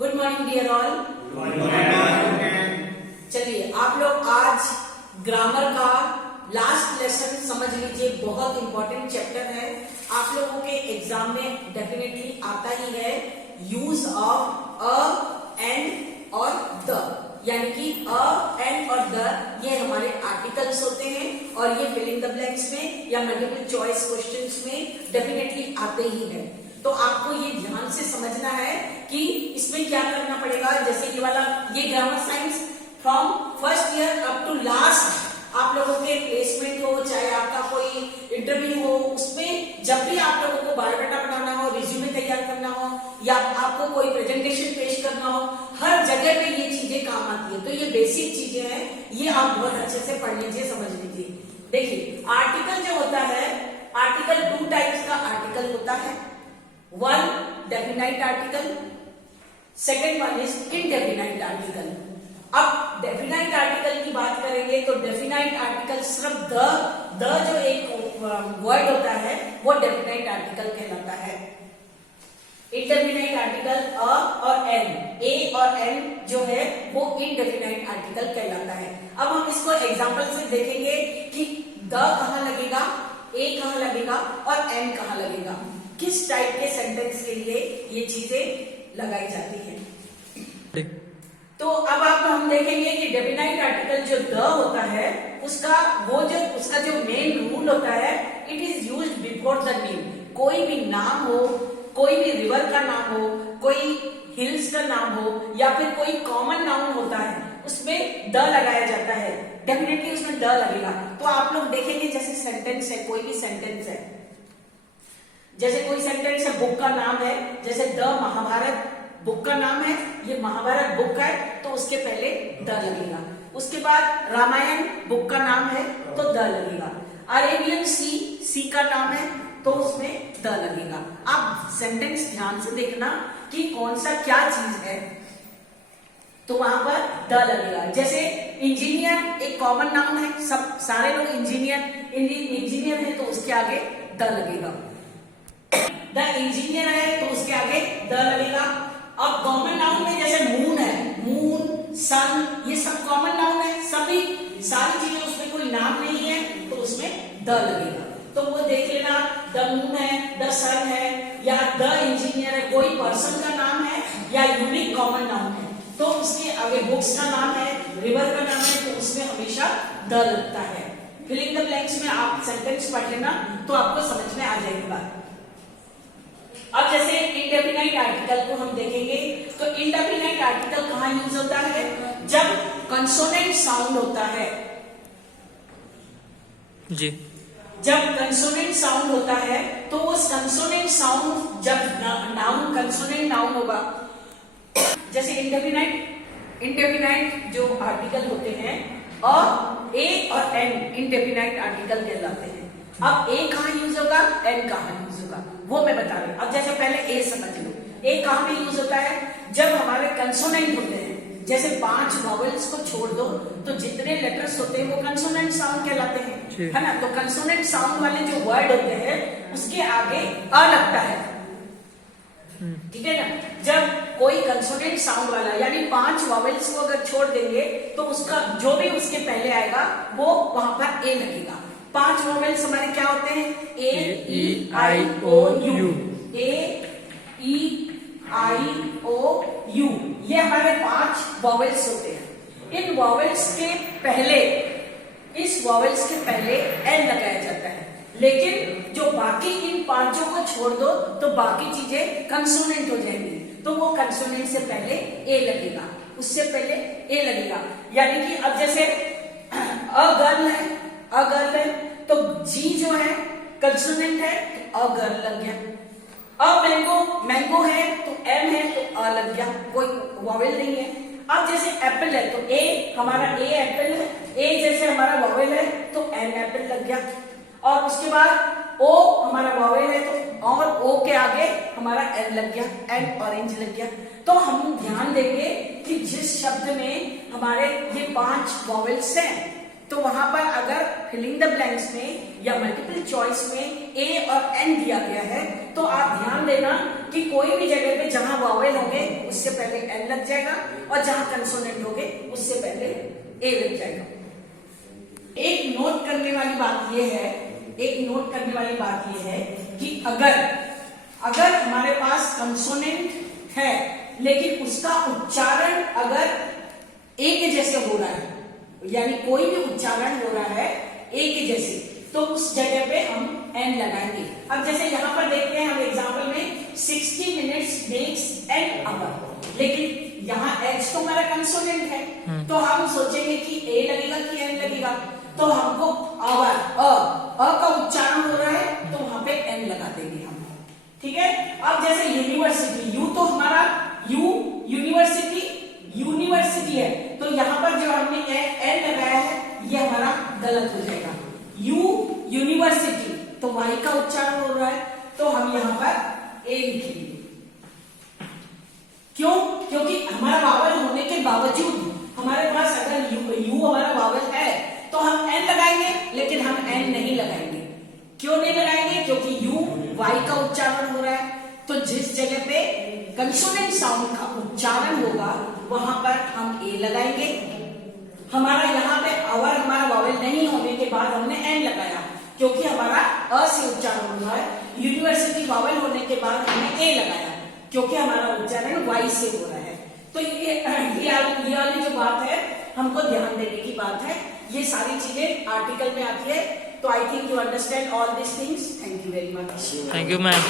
Good morning dear all. चलिए आप लोग आज ग्रामर का लास्ट लेसन समझ लीजिए, बहुत इंपॉर्टेंट चैप्टर है। आप लोगों के एग्जाम में डेफिनेटली आता ही है यूज ऑफ अ, एंड और द, यानी कि अ, एंड और द ये हमारे आर्टिकल्स होते हैं और ये फिल इन द ब्लैंक्स में या मल्टीपल चॉइस क्वेश्चंस में डेफिनेटली आते ही हैं। तो आपको ये ध्यान से समझना है कि इसमें क्या करना पड़ेगा। जैसे ये वाला ये grammar science from first year up to last आप लोगों के प्लेसमेंट हो, चाहे आपका कोई इंटरव्यू हो, उसमें जब भी आप लोगों को बायोडाटा बनाना हो, रिज्यूमे तैयार करना हो या आपको कोई प्रेजेंटेशन पेश करना हो, हर जगह पे ये चीजें काम आती है। तो ये बेसिक चीजें हैं, ये आप बहुत अच्छे से पढ़ लीजिए, समझ लीजिए। देखिए आर्टिकल जो होता है, आर्टिकल 2 टाइप्स का आर्टिकल होता है। One definite article, second one is indefinite article. अब डेफिनाइट आर्टिकल की बात करेंगे तो डेफिनाइट आर्टिकल सिर्फ द जो एक वर्ड होता है वो डेफिनाइट आर्टिकल कहलाता है। इनडेफिनाइट आर्टिकल अ और एन, ए और एन जो है वो इनडेफिनाइट आर्टिकल कहलाता है। अब हम इसको एग्जांपल से देखेंगे कि द कहां लगेगा, ए कहां लगेगा और एन कहां लगेगा, किस टाइप के सेंटेंस के लिए ये चीजें लगाई जाती है। तो अब आप हम देखेंगे कि डेफिनाइट आर्टिकल जो द होता है उसका जो मेन रूल होता है, it is used before the name. कोई भी नाम हो, कोई भी रिवर का नाम हो, कोई हिल्स का नाम हो या फिर कोई कॉमन नाउन होता है, उसमें द लगाया जाता है। डेफिनेटली उसमें द लगेगा। तो आप लोग देखेंगे जैसे सेंटेंस है, कोई भी सेंटेंस है, जैसे कोई सेंटेंस है, बुक का नाम है, जैसे द महाभारत बुक का नाम है, ये महाभारत बुक है तो उसके पहले द लगेगा। उसके बाद रामायण बुक का नाम है तो द लगेगा। अरेबियन सी का नाम है तो उसमें द लगेगा। आप सेंटेंस ध्यान से देखना कि कौन सा क्या चीज है, तो वहां पर द लगेगा। जैसे इंजीनियर एक कॉमन नाउन है, सब सारे लोग इंजीनियर है तो उसके आगे द लगेगा। द इंजीनियर है तो उसके आगे द लगेगा। अब कॉमन नाउन में जैसे मून है, मून, सन, ये सब कॉमन नाउन है, सभी सारी चीजें, उसमें कोई नाम नहीं है तो उसमें द लगेगा। तो वो देख लेना, द मून है, द सन है या द इंजीनियर है, कोई पर्सन का नाम है या यूनिक कॉमन नाउन है तो उसके आगे बुक्स का नाम है, रिवर का नाम है तो उसमें हमेशा द लगता है। फिल इन द ब्लैंक्स में आप सेंटेंस पढ़ लेना तो आपको समझ में आ जाएगी बात। अब जैसे इनडेफिनाइट आर्टिकल को हम देखेंगे तो इनडेफिनाइट आर्टिकल कहां यूज होता है, जब कंसोनेंट साउंड होता है जी। जब कंसोनेंट साउंड होता है तो उस कंसोनेंट साउंड जब नाउन कंसोनेंट नाउन होगा, जैसे इनडेफिनाइट जो आर्टिकल होते हैं और ए और एन इनडेफिनाइट आर्टिकल कहलाते हैं। अब ए कहां यूज होगा, एन कहां यूज होगा, वो मैं बता रही हूं। अब जैसे पहले ए समझ लो, ए कहां पे यूज होता है, जब हमारे कंसोनेंट होते हैं, जैसे 5 वॉवेल्स को छोड़ दो तो जितने लेटर्स होते हैं वो कंसोनेंट साउंड कहलाते हैं, है ना। तो कंसोनेंट साउंड वाले जो वर्ड होते हैं उसके आगे अ लगता है, ठीक है ना। जब कोई कंसोनेंट साउंड वाला यानी 5 वॉवेल्स को अगर छोड़ देंगे तो उसका जो भी उसके पहले आएगा वो वहां पर ए लगेगा। 5 वॉवेल्स हमारे क्या होते हैं, ए ई आई ओ you, A E I O you, ये हमारे 5 वॉवेल्स होते हैं। इन वॉवेल्स के पहले, इस वॉवेल्स के पहले एन लगाया जाता है, लेकिन जो बाकी इन 5 को छोड़ दो तो बाकी चीजें कंसोनेंट हो जाएंगी, तो वो कंसोनेंट से पहले ए लगेगा, उससे पहले ए लगेगा। यानी कि अब जैसे अ गर्ल है तो जी जो है कंसोनेंट है तो अ गर्ल लग गया। अब मैंगो है तो एम है तो अ लग गया, कोई वॉवेल नहीं है। अब जैसे एप्पल है तो ए हमारा ए एप्पल है, ए जैसे हमारा वॉवेल है तो एन एप्पल लग गया। और उसके बाद ओ हमारा वॉवेल है तो और ओ के आगे हमारा एन लग गया, एन ऑरेंज लग गया। तो हम ध्यान देंगे कि जिस शब्द में हमारे ये 5 वॉवेल्स हैं तो वहां पर अगर फिलिंग द ब्लैंक्स में या मल्टीपल चॉइस में ए और एन दिया गया है तो आप ध्यान देना कि कोई भी जगह पे जहां वावेल होंगे उससे पहले एन लग जाएगा और जहां कंसोनेंट होंगे उससे पहले ए लग जाएगा। एक नोट करने वाली बात यह है कि अगर हमारे पास कंसोनेंट है लेकिन उसका उच्चारण अगर ए के जैसे हो रहा है, यानी कोई भी उच्चारण हो रहा है ए के जैसे, तो उस जगह पे हम एन लगाएंगे। अब जैसे यहां पर देखते हैं हम एग्जांपल में 60 मिनट्स मेक्स एन आवर, लेकिन यहाँ एच तो हमारा कंसोनेंट है, तो हम सोचेंगे कि ए लगेगा कि एन लगेगा, तो हमको आवर अ का उच्चारण हो रहा है तो वहां पे एन लगा देंगे हम। ठीक है। अब जैसे यूनिवर्सिटी, यू तो हमारा यूनिवर्सिटी है, तो यहाँ पर जो हमने एन लगाया है ये हमारा गलत हो जाएगा। यूनिवर्सिटी तो वाई का उच्चारण हो रहा है, तो हम यहाँ पर ए लिखेंगे। क्यों? क्योंकि हमारा वावल होने के बावजूद हमारे पास अगर यू हमारा वावल है तो हम एन लगाएंगे, लेकिन हम एन नहीं लगाएंगे। क्यों नहीं लगाएंगे? क्योंकि यू वाई का उच्चारण हो रहा है, तो जिस जगह पे कंसोनेंट साउंड का उच्चारण होगा वहां पर हम ए लगाएंगे। हमारा यहाँ पे अवर हमारा वावल नहीं होने के बाद हमने एन लगाया, क्योंकि हमारा अ से उच्चारण हो रहा है। यूनिवर्सिटी वावल होने के बाद हमने ए लगाया, क्योंकि हमारा उच्चारण वाई से हो रहा है। तो ये वाली जो बात है हमको ध्यान देने की बात है। ये सारी चीजें आर्टिकल में आती है। तो I think you understand all this things. Thank you very much. Thank you ma'am.